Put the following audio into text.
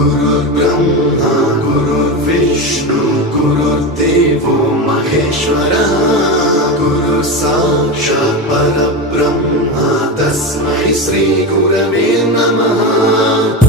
गुरुर्ब्रह्मा गुरुर्विष्णु गुरुर्देवो महेश्वरा गुरु साक्षात् परब्रह्म तस्मै श्री गुरवे नमः।